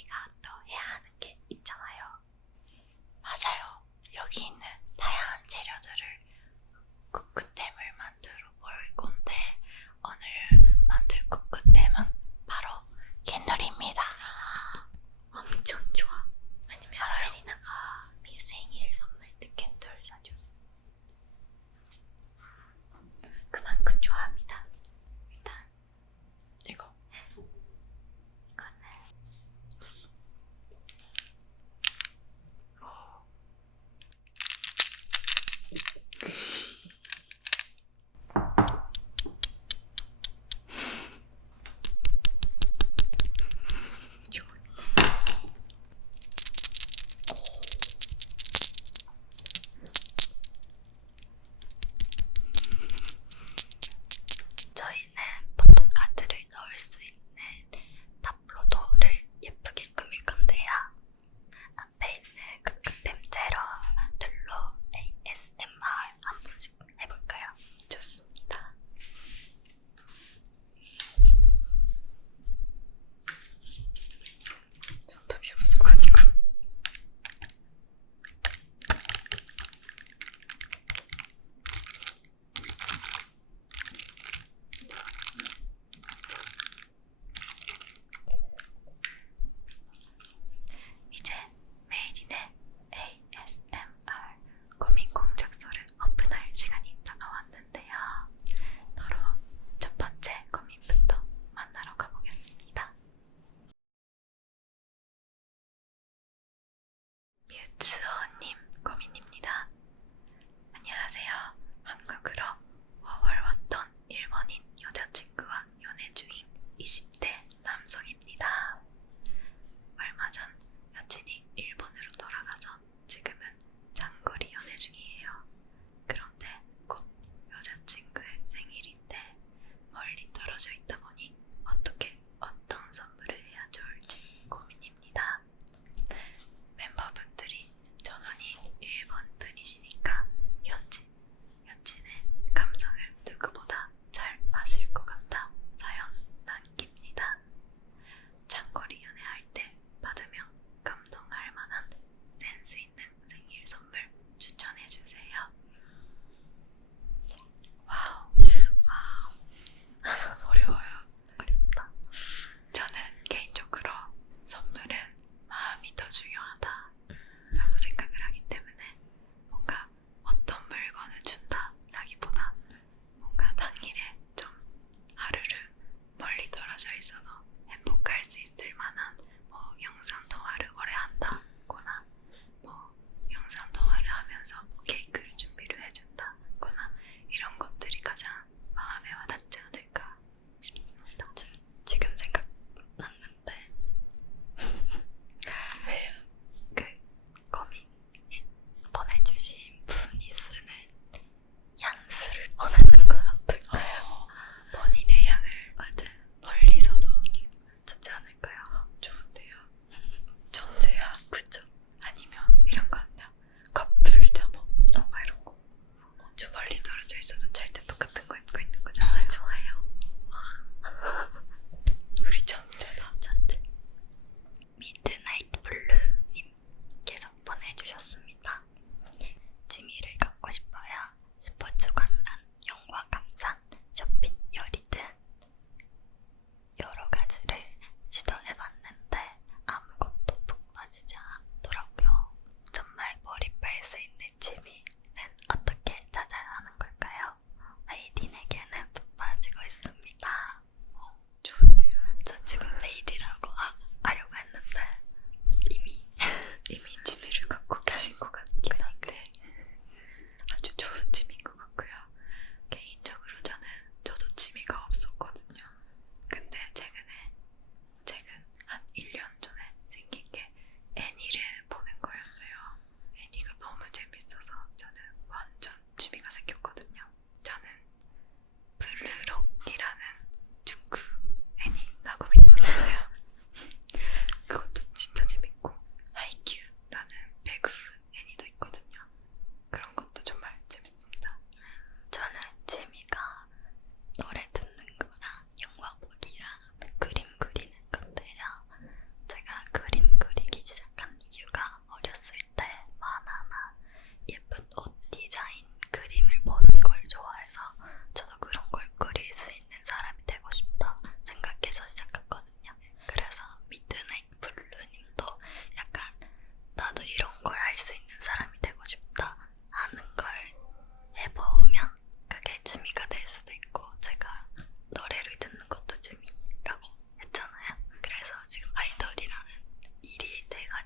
저희가 또 해야 하는 게 있잖아요. 맞아요. 여기 있는 다양한 재료들을 쿠크템을 만들어 볼 건데 오늘 만들 쿠크템은 바로 캔들입니다. 엄청 좋아. 왜냐면 세리나가 생일 선물 때 캔들 사줬어. 그만큼 좋아합니다. 일단 이거 이거는 저희는 포토카드를 넣을 수 있는 탑로도를 예쁘게 꾸밀 건데요. 앞에 있는 쿠크템 재료들로 ASMR 한 번씩 해볼까요? 좋습니다. 손톱이 없어가지고 이제 메이딘의 ASMR 고민 공작소를 오픈할 시간이 다가왔는데요. 바로 첫 번째 고민부터 만나러 가보겠습니다. 뮤츠오님 고민입니다. 안녕하세요. 한국으로 5월 왔던 일본인 여자친구와 연애 중인 20대 남성입니다. 얼마 전 여친이 일본으로 돌아가서 지금은 장거리 연애 중이에요. 그런데 곧 여자친구의 생일인데 멀리 떨어져 있다 보니 어떤 선물을 해야 좋을지 고민입니다. 멤버분들이 전원이 일본 분이시니까 여친의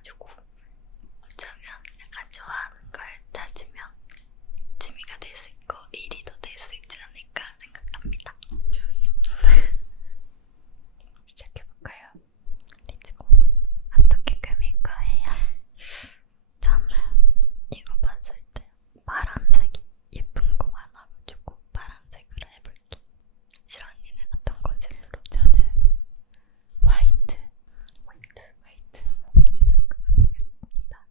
많아가지고 어쩌면 약간 좋아하는 걸 찾으면 취미가 될 수 있고 일이도 될 수 있지 않을까 생각합니다. 좋습니다. 시작해볼까요? 렛츠고. 어떻게 꾸밀 거예요? 저는 이거 봤을 때 파란색이 예쁜 거 많아가지고 파란색으로 해볼게. 시원 언니는 어떤 컨셉으로? 저는 화이트 위주로 꾸며보겠습니다.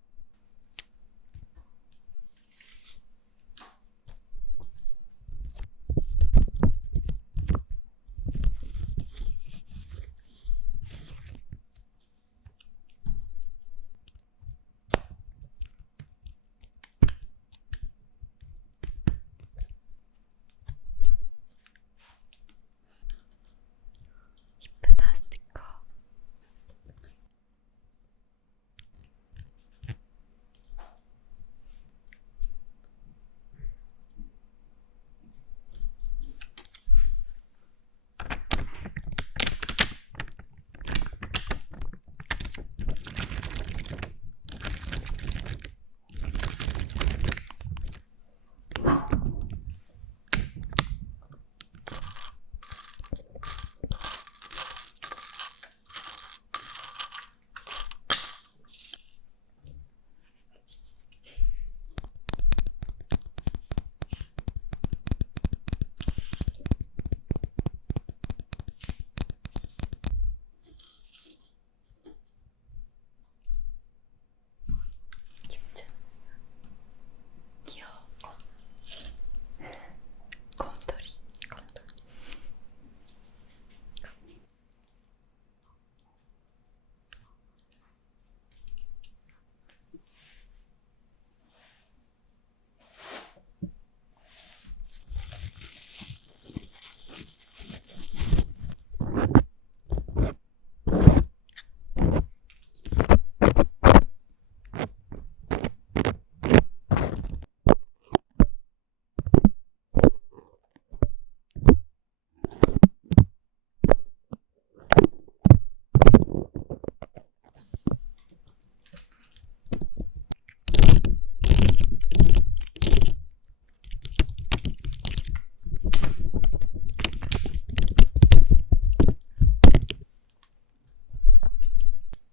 이쁘다 스티커.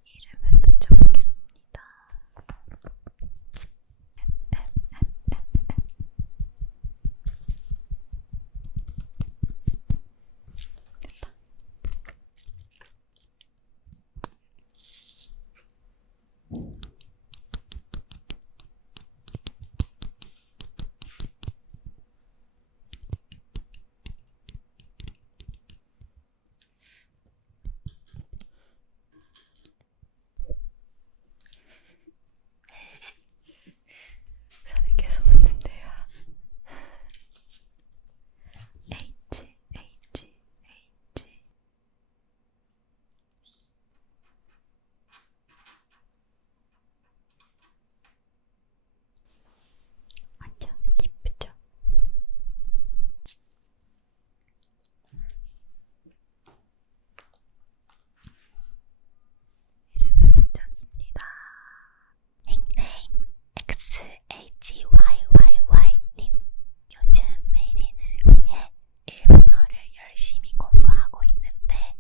이름을 붙여보겠습니다. 됐다. 손을 계속 넣는데요. H 완전 이쁘죠? 이름을 붙였습니다. 닉네임 XHYYY님. 요즘 메이딘을 위해 일본어를 열심히 공부하고 있는데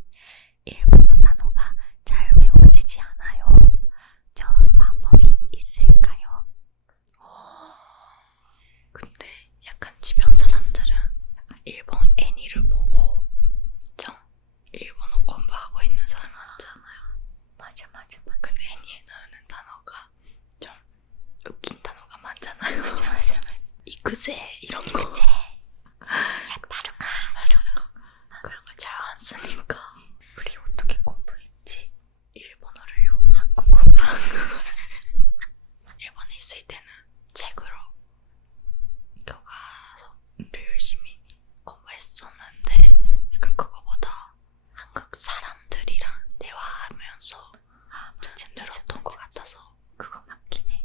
일본어 단어가 잘 외워지지 않아요. 좋은 방법이 있을까요? 근데 약간 주변 사람들은 약간 일본 애니를 보고 좀 일본어 공부하고 있는 사람 많잖아요. 맞아. 근데 애니에 나오는 단어가 좀 웃긴 단어가 많잖아요. 맞아. 이쿠제 이런 거. 야타루가 이런 거. 그런 거 잘 안 쓰니까. 우리 어떻게 공부했지? 일본어를요? 한국어를. 일본에 있을 때는 책으로 교과서를 열심히 공부했었는데 약간 그거보다 한국 사람들이랑 대화하면서 좀 늘었던 것 같아서. 그거 맞긴 해.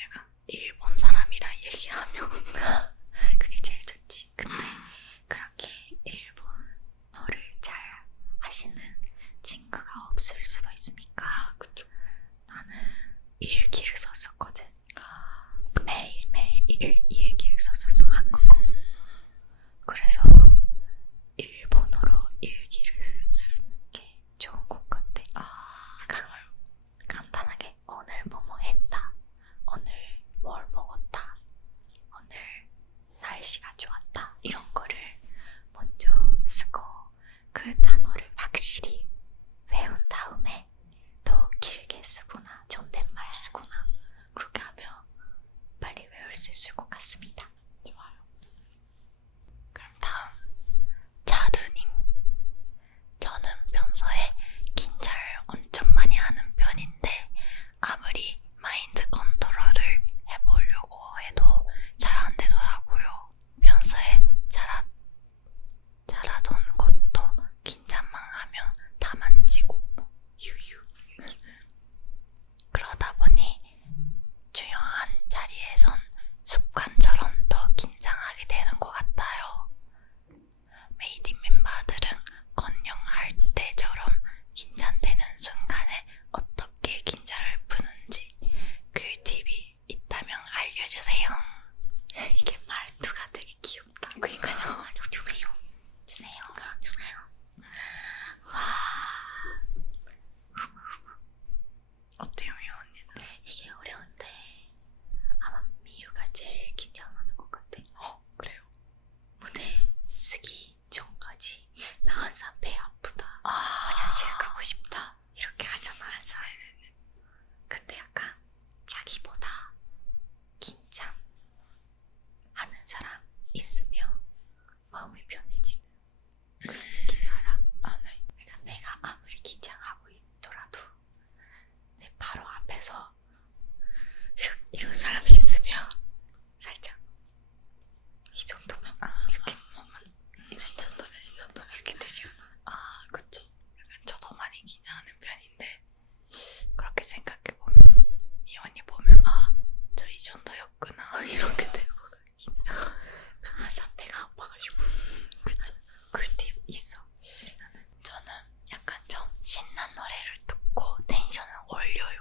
약간 일본 사람이랑 얘기하면 그게 제일 좋지. 근데 쓰거나 존댓말 쓰거나 그렇게 하면 빨리 외울 수 있을 것 같습니다. 좋아요. 그럼 다음 자두님. 저는 평소에 긴장을 엄청 많이 하는 편인데 아무리 마인드 컨트롤을 해보려고 해도 잘 안 되더라고요. 평소에 잘하던 것도 긴장만 하면 다 만지고 유유. 그러다 보니 중요한 자리에선 습관처럼 더 긴장하게 되는 것 같아요. 메이딘 멤버들은 건영할 때처럼 긴장되는 순간에 어떻게 긴장을 푸는지 꿀팁이 있다면 알려주세요. 이게 말투가 되게 귀엽다. 그러니까요. 알려주세요. 주세요. 와, 어때요, 미호 언니는? 이게 어려운데 아마 미유가 제일 긴장하는 것 같아. 그래요? 무대 쓰기 전까지 나 항상 배 아프다, 화장실 가고 싶다 이렇게 하잖아 항상. 근데 약간 자기보다 긴장하는 사람 있으면 마음이 편해지는 그런 느낌이 알아? 네. 그러니까 내가 아무리 긴장하고 있더라도 내 바로 앞에서 이런 사람이 있으면 살짝 이 정도면 이렇게 이 정도면 이렇게 되지 않아? 그쵸. 약간 저도 많이 긴장하는 편인데 그렇게 생각해보면 미호 언니 보면 저 이 정도였구나 이렇게 되고 항상 배가 아파가지고. 그쵸. 꿀팁 있어? 저는 약간 좀 신난 노래를 듣고 텐션을 올려요.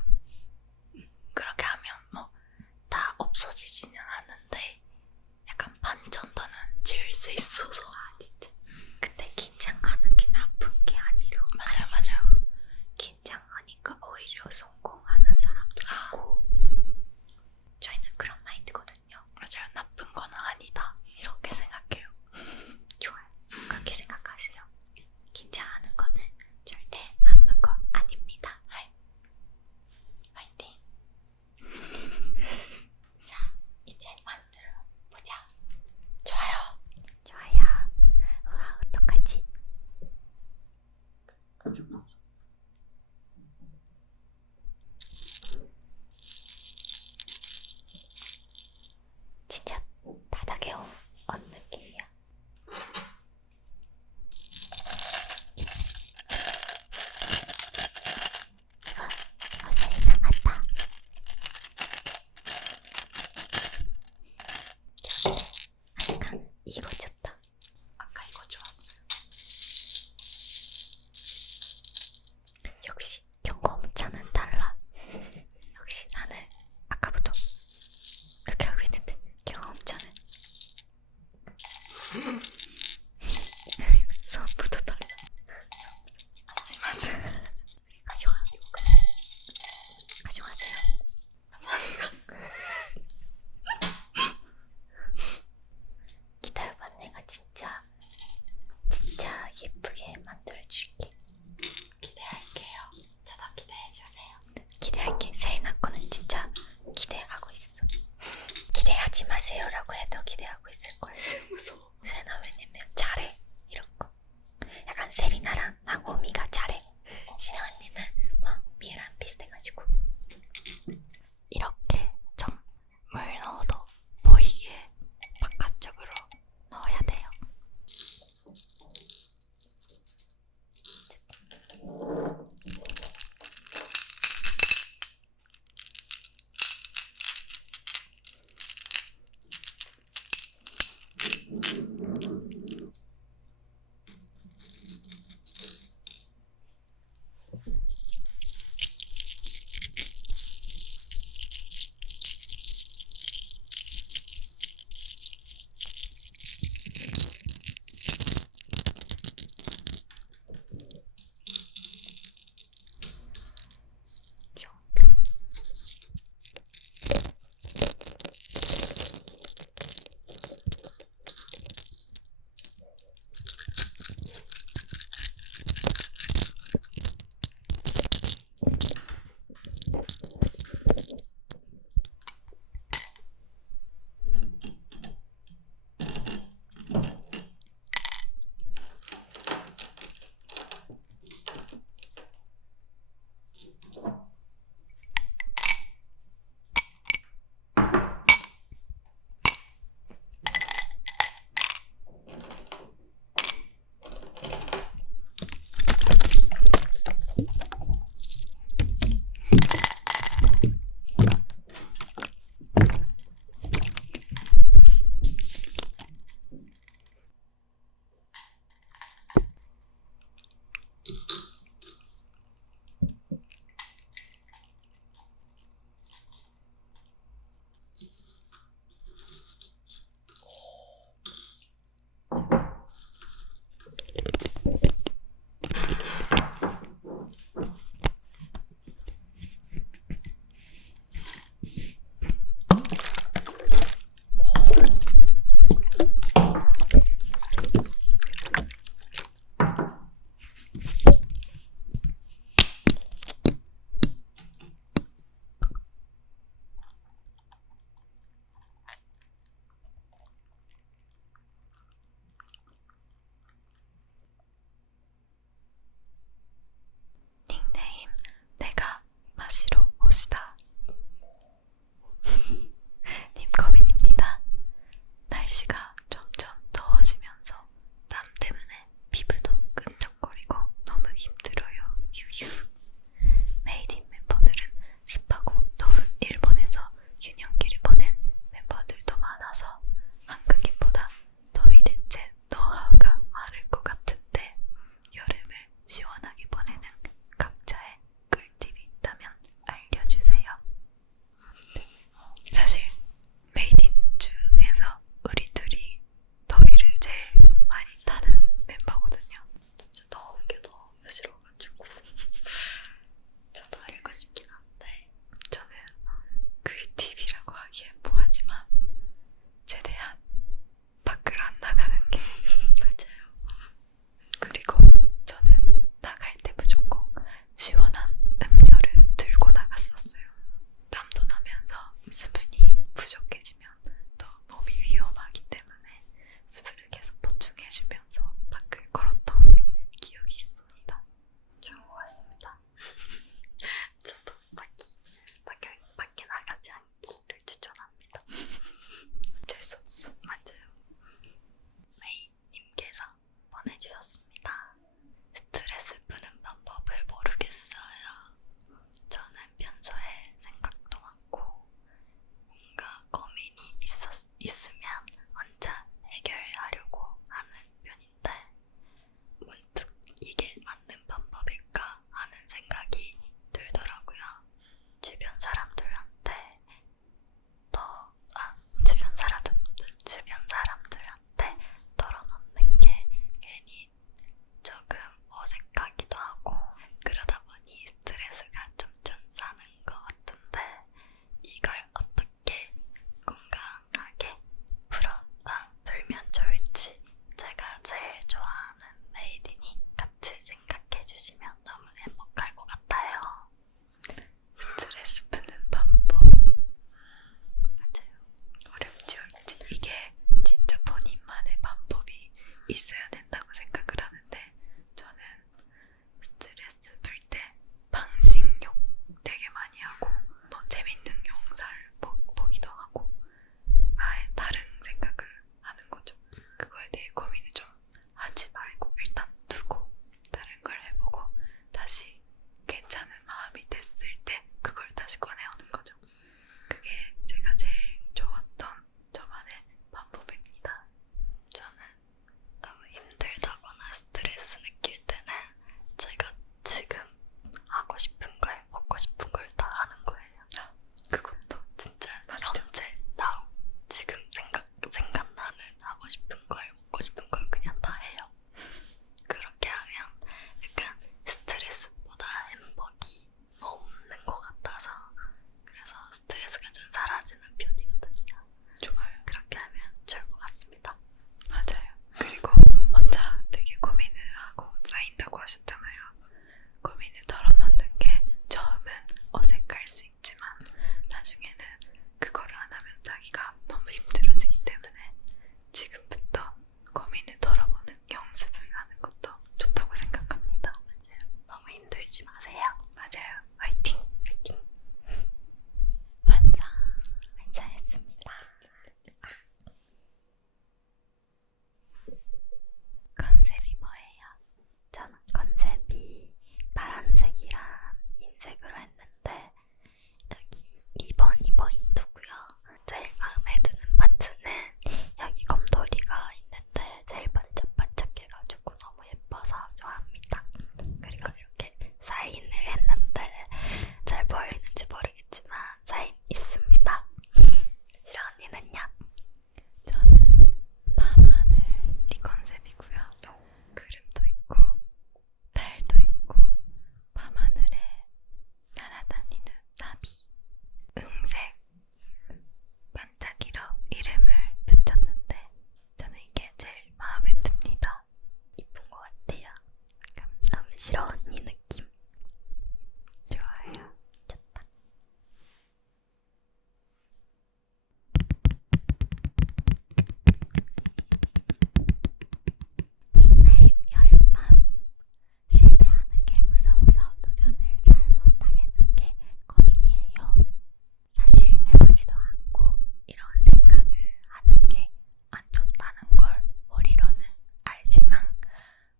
할 수 있지만 나중에는 그거를 안 하면 자기가 너무 힘들어지기 때문에 지금부터 고민을 털어보는 연습을 하는 것도 좋다고 생각합니다. 맞아요. 너무 힘들지 마세요. 맞아요. 화이팅! 화이팅! 완성했습니다. 컨셉이 뭐예요? 저는 컨셉이 파란색이랑 흰색으로 했는데 여기 2번이 포인트고요. 제일 마음에 드는 파트는 여기 곰돌이가 있는데 제일 반짝반짝해가지고 너무 예뻐서 좋아합니다. 그리고 이렇게 사인을 했는데 잘 보이는지 모르겠지만 사인 있습니다. 시라 언니는요? 저는 밤하늘이 컨셉이고요. 구름도 있고 달도 있고 밤하늘에 날아다니는 나비, 은색 반짝이로 이름을 붙였는데 저는 이게 제일 마음에 듭니다. 이쁜 것 같아요. 감사합니다. 시라 언니 느낌. 좋아요. 좋다. 닉네임 여름밤. 실패하는 게 무서워서 도전을 잘 못하겠는 게 고민이에요. 사실 해보지도 않고 이런 생각을 하는 게 안 좋다는 걸 머리로는 알지만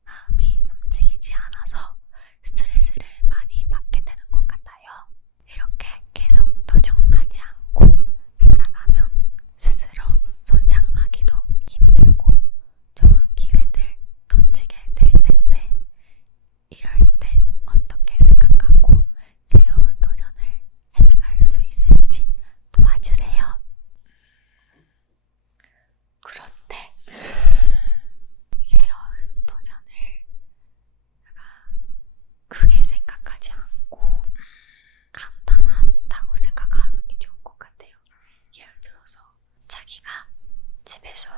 마음이 움직이지 않아서 스트레스를 많이 받게 되는 것 같아요. 이렇게 계속 도전하지 않고 살아가면 스스로 손장하기도 힘들고 좋은 기회들 놓치게 될 텐데 이럴 땐 어떻게 생각하고 새로운 도전을 해나갈 수 있을지 도와주세요. 그런데 새로운 도전을 내가 크게 생각하지 않고 간단하다고 생각하는 게 좋은 것 같아요. 예를 들어서 자기가 집에서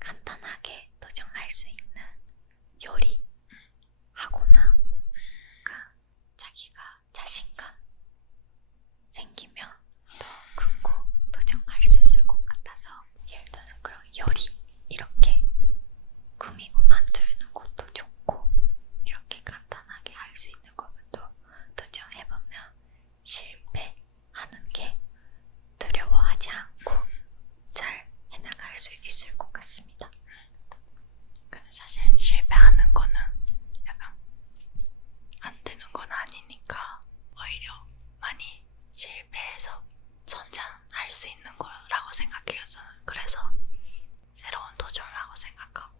간단하게 도전할 수 있는 요리 하거나 자기가 자신감 생기면 더 큰 거 도전할 수 있을 것 같아서 예를 들어서 그런 요리 이렇게 꾸미고 만드는 것도 좋고 이렇게 간단하게 할 수 있는 것부터 도전해보면 실패하는 게 두려워하지 않고 잘 해나갈 수 있을 것 같습니다. 근데 사실 실패하는 거는 약간 안 되는 건 아니니까 오히려 많이 실패해서 성장할 수 있는 거라고 생각해요. 저는 그래서 새로운 도전이라고 생각하고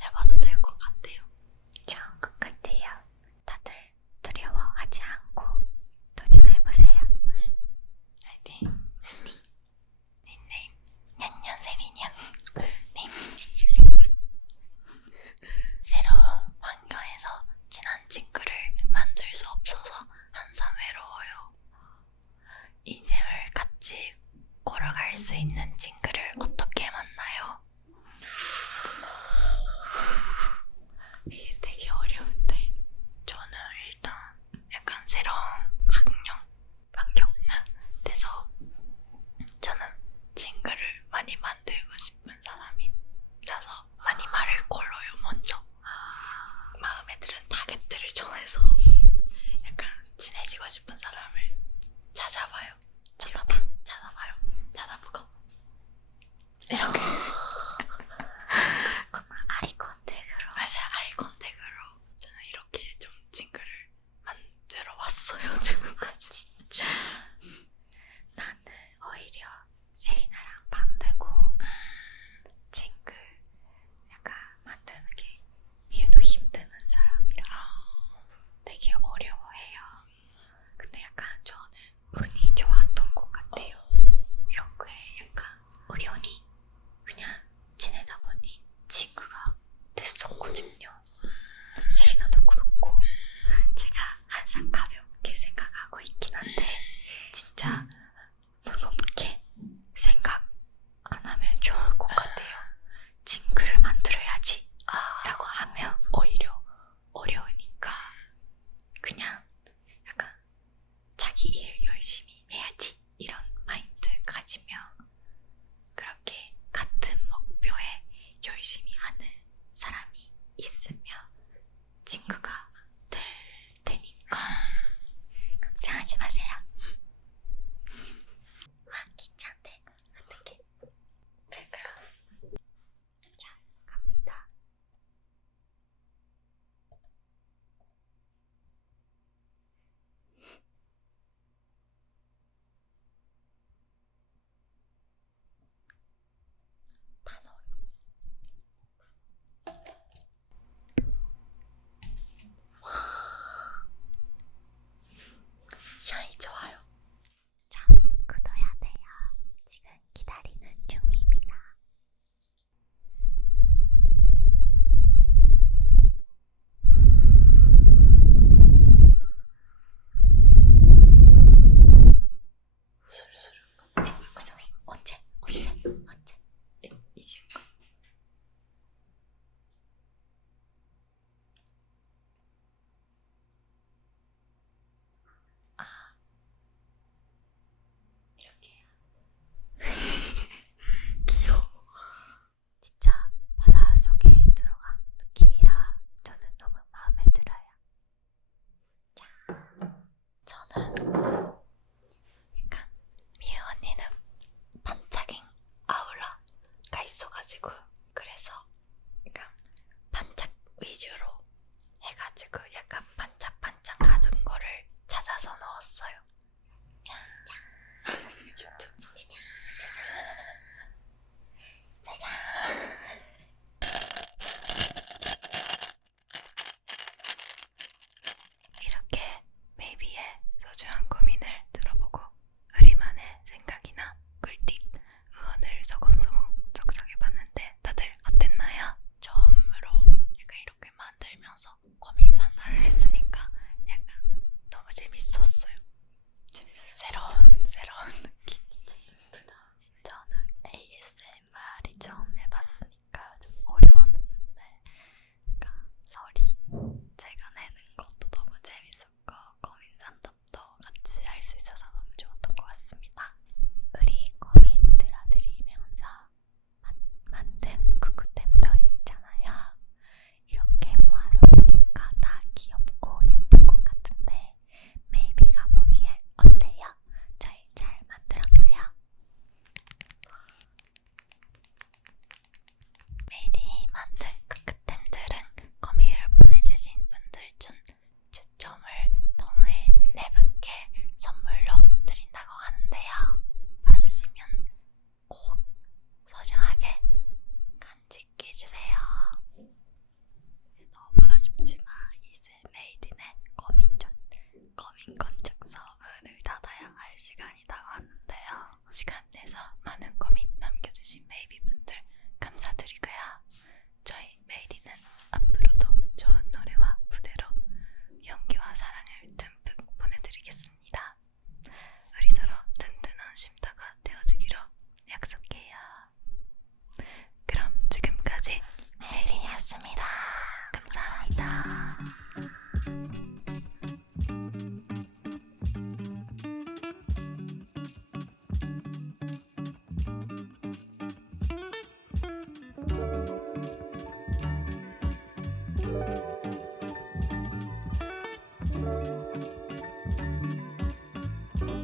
해봐도 될 것 같아요. 좋은 것 같아요. 다들 두려워하지 않고 도전해보세요. 화이팅! 닉네임 냥냥새리냥 님 새로운 환경에서 친한 친구를 만들 수 없어서 항상 외로워요. 인생을 같이 걸어갈 수 있는 친구를 어떻게 만나요? 이게 되게 어려운데 저는 일단 약간 새로운 환경 돼서 저는 친구를 많이 만들고 싶은 사람이라서 많이 말을 걸어요. 먼저 마음에 드는 타겟들을 정해서 약간 친해지고 싶은 사람을 찾아봐요. 찾아보고 이렇게 아이 컨택으로. 맞아요. 아이 컨택으로 저는 이렇게 좀 친구를 만들어 왔어요. 지금까지. 진짜 나는 오히려 세리나랑 반대고 친구 약간 만드는 게 얘도 힘드는 사람이라 되게 어려워해요. 근데 약간 저는 운이